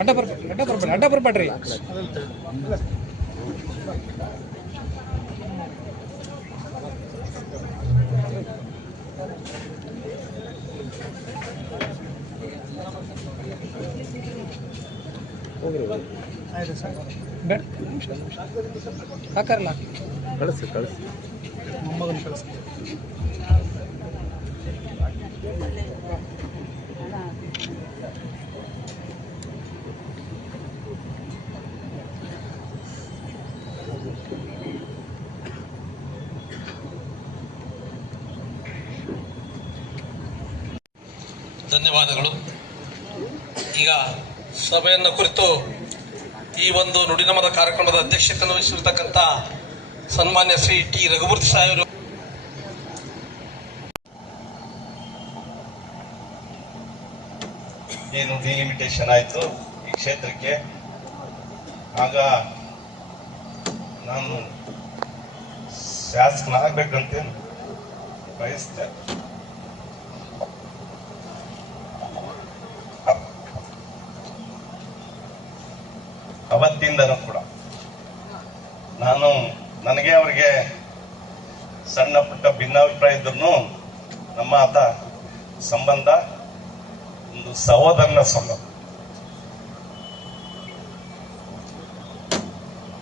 ಅಡ್ಡ ಬರ್ಬೇಡ್ರಿ. ಸಾಕಾರಲ್ಲ, ಕಳಿಸಿ ಮೊಮ್ಮಗನ ಕಳಿಸಿ. ಧನ್ಯವಾದಗಳು. ಈಗ ಸಭೆಯನ್ನು ಕುರಿತು ಈ ಒಂದು ನುಡಿನಮನ ಕಾರ್ಯಕ್ರಮದ ಅಧ್ಯಕ್ಷತೆಯನ್ನು ವಹಿಸಿರ್ತಕ್ಕಂಥ ಸನ್ಮಾನ್ಯ ಶ್ರೀ ಟಿ ರಘುಮೂರ್ತಿ ಸಾಹೇಬರು ಏನು ಡಿಲಿಮಿಟೇಷನ್ ಆಯಿತು ಈ ಕ್ಷೇತ್ರಕ್ಕೆ, ಆಗ ನಾನು ಶಾಸಕನಾಗಬೇಕಂತೇನು ಬಯಸ್ತೆ. ಅವತ್ತಿಂದನೂ ಕೂಡ ನನಗೆ ಅವರಿಗೆ ಸಣ್ಣ ಪುಟ್ಟ ಭಿನ್ನಾಭಿಪ್ರಾಯ ಇದ್ರೂ ನಮ್ಮ ಸಂಬಂಧ ಒಂದು ಸಹೋದರನ ಸಂಬಂಧ.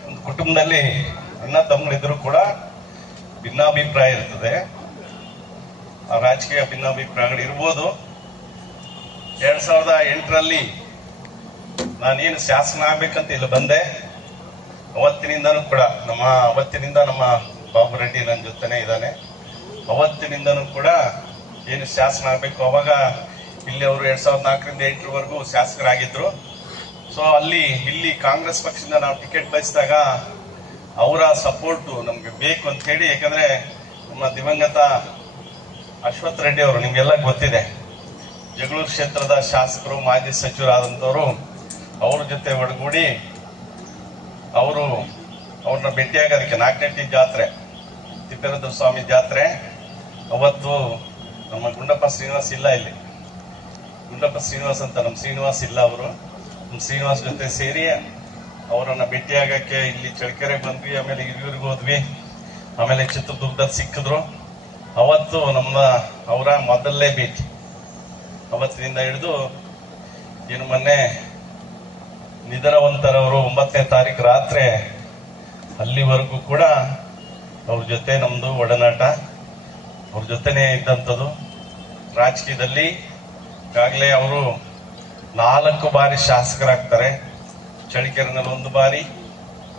ಒಂದು ಕುಟುಂಬದಲ್ಲಿ ಅಣ್ಣ ತಮ್ಮಗಳಿದ್ರು ಕೂಡ ಭಿನ್ನಾಭಿಪ್ರಾಯ ಇರ್ತದೆ. ಆ ರಾಜಕೀಯ ಭಿನ್ನಾಭಿಪ್ರಾಯಗಳು ಇರ್ಬೋದು. 2008ರಲ್ಲಿ ನಾನೇನು ಶಾಸನ ಆಗ್ಬೇಕಂತ ಇಲ್ಲಿ ಬಂದೆ. ಅವತ್ತಿನಿಂದನೂ ಕೂಡ ನಮ್ಮ ಬಾಬು ರೆಡ್ಡಿ ನನ್ನ ಜೊತೆನೆ ಇದ್ದಾನೆ. ಅವತ್ತಿನಿಂದನೂ ಕೂಡ ಏನು ಶಾಸನ ಆಗ್ಬೇಕು, ಅವಾಗ ಇಲ್ಲಿ ಅವರು 2004ರಿಂದ 2008ರವರೆಗೂ ಶಾಸಕರಾಗಿದ್ರು. ಸೊ ಇಲ್ಲಿ ಕಾಂಗ್ರೆಸ್ ಪಕ್ಷದಿಂದ ನಾವು ಟಿಕೆಟ್ ಬಯಸಿದಾಗ ಅವರ ಸಪೋರ್ಟು ನಮ್ಗೆ ಬೇಕು ಅಂತ ಹೇಳಿ, ಯಾಕಂದ್ರೆ ನಮ್ಮ ದಿವಂಗತ ಅಶ್ವಥ್ ರೆಡ್ಡಿ ಅವರು ನಿಮ್ಗೆಲ್ಲ ಗೊತ್ತಿದೆ, ಜಗಳೂರು ಕ್ಷೇತ್ರದ ಶಾಸಕರು, ಮಾಜಿ ಸಚಿವರಾದಂಥವ್ರು. ಅವ್ರ ಜೊತೆ ಒಡಗೂಡಿ ಅವ್ರನ್ನ ಭೇಟಿಯಾಗೋದಕ್ಕೆ ನಾಗನಟ್ಟಿ ಜಾತ್ರೆ, ತಿಪ್ಪೇರುದ್ರ ಸ್ವಾಮಿ ಜಾತ್ರೆ, ಅವತ್ತು ನಮ್ಮ ಗುಂಡಪ್ಪ ಶ್ರೀನಿವಾಸ್ ಇಲ್ಲ ಇಲ್ಲಿ. ಗುಂಡಪ್ಪ ಶ್ರೀನಿವಾಸ್ ಅಂತ ನಮ್ಮ ಶ್ರೀನಿವಾಸ್ ಇಲ್ಲ. ನಮ್ಮ ಶ್ರೀನಿವಾಸ್ ಜೊತೆ ಸೇರಿ ಅವರನ್ನ ಭೇಟಿಯಾಗಕ್ಕೆ ಇಲ್ಲಿ ಚಳ್ಳಕೆರೆಗೆ ಬಂದ್ವಿ. ಆಮೇಲೆ ಹಿರಿಯೂರಿಗೆ ಹೋದ್ವಿ. ಆಮೇಲೆ ಚಿತ್ರದುರ್ಗದಲ್ಲಿ ಸಿಕ್ಕಿದ್ರು. ಅವತ್ತು ಅವರ ಮೊದಲನೇ ಭೇಟಿ. ಅವತ್ತಿನಿಂದ ಹಿಡಿದು ಏನು ಮೊನ್ನೆ ನಿಧನವಂತರವರು 9ನೇ ತಾರೀಕು ರಾತ್ರಿ ಅಲ್ಲಿವರೆಗೂ ಕೂಡ ಅವ್ರ ಜೊತೆ ನಮ್ದು ಒಡನಾಟ, ಅವ್ರ ಜೊತೆನೇ ಇದ್ದಂಥದ್ದು. ರಾಜಕೀಯದಲ್ಲಿ ಈಗಾಗಲೇ ಅವರು 4 ಬಾರಿ ಶಾಸಕರಾಗ್ತಾರೆ. ಚಳ್ಳಕೆರೆನಲ್ಲಿ 1 ಬಾರಿ,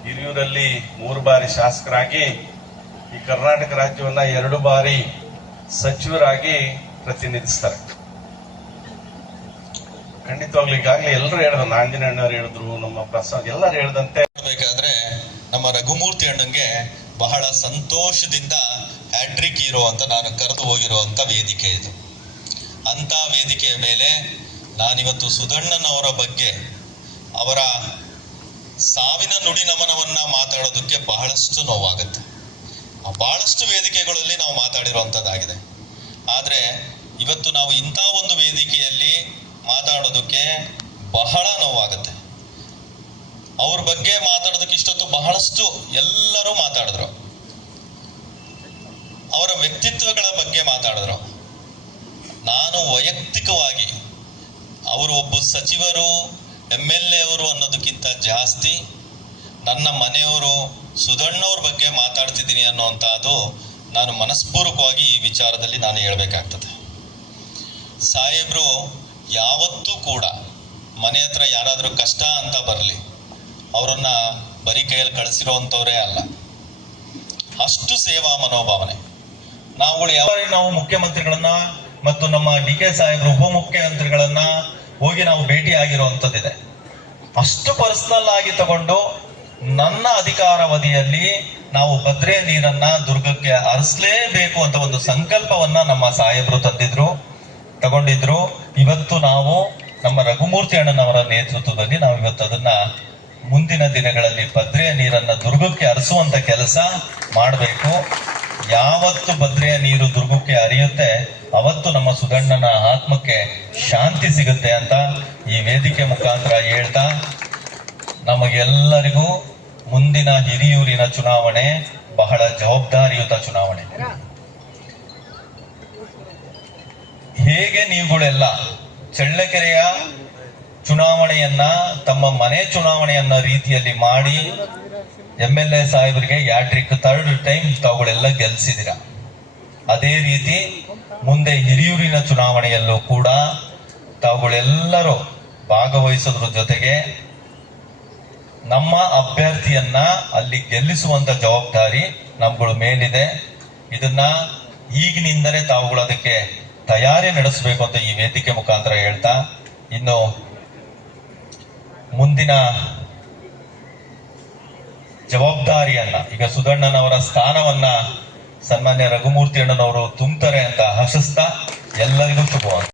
ಹಿರಿಯೂರಲ್ಲಿ 3 ಬಾರಿ ಶಾಸಕರಾಗಿ ಈ ಕರ್ನಾಟಕ ರಾಜ್ಯವನ್ನ 2 ಬಾರಿ ಸಚಿವರಾಗಿ ಪ್ರತಿನಿಧಿಸ್ತಾರೆ. ಖಂಡಿತವಾಗ್ಲೂ ಈಗಾಗಲೇ ಎಲ್ಲರೂ ಹೇಳಿದ್ರು, ಆಂಜನೇಯಣ್ಣವ್ರು ಹೇಳಿದ್ರು, ನಮ್ಮ ಪ್ರಸಾದ್ ಎಲ್ಲರೂ ಹೇಳಿದಂತೆ ಬೇಕಾದ್ರೆ ನಮ್ಮ ರಘುಮೂರ್ತಿ ಅಣ್ಣಂಗೆ ಬಹಳ ಸಂತೋಷದಿಂದ ಹ್ಯಾಟ್ರಿಕ್ ಹೀರೋ ಅಂತ ನಾನು ಕರೆದು ಹೋಗಿರುವಂತ ವೇದಿಕೆ ಇದು. ಅಂತ ವೇದಿಕೆಯ ಮೇಲೆ ನಾನಿವತ್ತು ಸುಧಣ್ಣನವರ ಬಗ್ಗೆ, ಅವರ ಸಾವಿನ ನುಡಿ ನಮನವನ್ನ ಮಾತಾಡೋದಕ್ಕೆ ಬಹಳಷ್ಟು ನೋವಾಗುತ್ತೆ. ಬಹಳಷ್ಟು ವೇದಿಕೆಗಳಲ್ಲಿ ನಾವು ಮಾತಾಡಿರುವಂತದ್ದಾಗಿದೆ. ಆದ್ರೆ ಇವತ್ತು ನಾವು ಇಂಥ ಒಂದು ವೇದಿಕೆಯಲ್ಲಿ ಮಾತಾಡೋದಕ್ಕೆ ಬಹಳ ನೋವಾಗುತ್ತೆ. ಅವ್ರ ಬಗ್ಗೆ ಮಾತಾಡೋದಕ್ಕೆ ಇಷ್ಟೊತ್ತು ಬಹಳಷ್ಟು ಎಲ್ಲರೂ ಮಾತಾಡಿದ್ರು. ಅವರ ವ್ಯಕ್ತಿತ್ವಗಳ ಬಗ್ಗೆ ಮಾತಾಡಿದ್ರು. ನಾನು ವೈಯಕ್ತಿಕವಾಗಿ ಅವರು ಒಬ್ಬ ಸಚಿವರು, MLA ಅವರು ಅನ್ನೋದಕ್ಕಿಂತ ಜಾಸ್ತಿ ನನ್ನ ಮನೆಯವರು ಸುಧಣ್ಣವ್ರ ಬಗ್ಗೆ ಮಾತಾಡ್ತಿದ್ದೀನಿ ಅನ್ನೋಂಥದ್ದು ನಾನು ಮನಸ್ಪೂರ್ವಕವಾಗಿ ಈ ವಿಚಾರದಲ್ಲಿ ನಾನು ಹೇಳ್ಬೇಕಾಗ್ತದೆ. ಸಾಹೇಬ್ರು ಯಾವತ್ತೂ ಕೂಡ ಮನೆ ಹತ್ರ ಯಾರಾದರೂ ಕಷ್ಟ ಅಂತ ಬರಲಿ ಅವರನ್ನ ಬರೀ ಕೈಯಲ್ಲಿ ಕಳಿಸಿರುವಂಥವ್ರೇ ಅಲ್ಲ. ಅಷ್ಟು ಸೇವಾ ಮನೋಭಾವನೆ. ನಾವು ಮುಖ್ಯಮಂತ್ರಿಗಳನ್ನ ಮತ್ತು ನಮ್ಮ DK ಸಾಹೇಬ್ರು ಉಪಮುಖ್ಯಮಂತ್ರಿಗಳನ್ನ ಹೋಗಿ ನಾವು ಭೇಟಿ ಆಗಿರುವಂಥದ್ದಿದೆ. ಅಷ್ಟು ಪರ್ಸನಲ್ ಆಗಿ ತಗೊಂಡು ನನ್ನ ಅಧಿಕಾರಾವಧಿಯಲ್ಲಿ ನಾವು ಭದ್ರೆಯ ನೀರನ್ನ ದುರ್ಗಕ್ಕೆ ಹರಿಸಲೇಬೇಕು ಅಂತ ಒಂದು ಸಂಕಲ್ಪವನ್ನ ನಮ್ಮ ಸಾಹೇಬ್ರು ತಗೊಂಡಿದ್ರು. ಇವತ್ತು ನಾವು ನಮ್ಮ ರಘುಮೂರ್ತಿ ಅಣ್ಣನವರ ನೇತೃತ್ವದಲ್ಲಿ ನಾವು ಇವತ್ತು ಅದನ್ನ ಮುಂದಿನ ದಿನಗಳಲ್ಲಿ ಭದ್ರೆಯ ನೀರನ್ನ ದುರ್ಗಕ್ಕೆ ಹರಿಸುವಂತ ಕೆಲಸ ಮಾಡಬೇಕು. ಯಾವತ್ತು ಭದ್ರೆಯ ನೀರು ದುರ್ಗಕ್ಕೆ ಹರಿಯುತ್ತೆ ಅವತ್ತು ನಮ್ಮ ಸುಧಣ್ಣನ ಆತ್ಮಕ್ಕೆ ಶಾಂತಿ ಸಿಗುತ್ತೆ ಅಂತ ಈ ವೇದಿಕೆ ಮುಖಾಂತರ ಹೇಳ್ತಾ, ನಮಗೆಲ್ಲರಿಗೂ ಮುಂದಿನ ಹಿರಿಯೂರಿನ ಚುನಾವಣೆ ಬಹಳ ಜವಾಬ್ದಾರಿಯುತ ಚುನಾವಣೆ. ಹೇಗೆ ನೀವುಗಳೆಲ್ಲ ಚಳ್ಳಕೆರೆಯ ಚುನಾವಣೆಯನ್ನ ತಮ್ಮ ಮನೆ ಚುನಾವಣೆಯನ್ನ ರೀತಿಯಲ್ಲಿ ಮಾಡಿ MLA ಸಾಹೇಬರಿಗೆ ಯಾಟ್ರಿಕ್ 3rd ಟೈಮ್ ತಾವುಗಳೆಲ್ಲ ಗೆಲ್ಸಿದಿರ, ಅದೇ ರೀತಿ ಮುಂದೆ ಹಿರಿಯೂರಿನ ಚುನಾವಣೆಯಲ್ಲೂ ಕೂಡ ತಾವುಗಳೆಲ್ಲರೂ ಭಾಗವಹಿಸೋದ್ರ ಜೊತೆಗೆ ನಮ್ಮ ಅಭ್ಯರ್ಥಿಯನ್ನ ಅಲ್ಲಿ ಗೆಲ್ಲಿಸುವಂತ ಜವಾಬ್ದಾರಿ ನಮ್ಗಳ ಮೇಲಿದೆ. ಇದನ್ನ ಈಗಿನಿಂದಲೇ ತಾವುಗಳು ಅದಕ್ಕೆ ತಯಾರಿ ನಡೆಸಬೇಕು ಅಂತ ಈ ವೇದಿಕೆ ಮುಖಾಂತರ ಹೇಳ್ತಾ, ಇನ್ನು ಮುಂದಿನ ಜವಾಬ್ದಾರಿಯನ್ನ ಈಗ ಸುಧಣ್ಣನವರ ಸ್ಥಾನವನ್ನ ಸನ್ಮಾನ್ಯ ರಘುಮೂರ್ತಿ ಅಣ್ಣನವರು ತುಂಬುತ್ತಾರೆ ಅಂತ ಆಶಿಸ್ತಾ ಎಲ್ಲರಿಗೂ ಶುಭವಾಗಲಿ.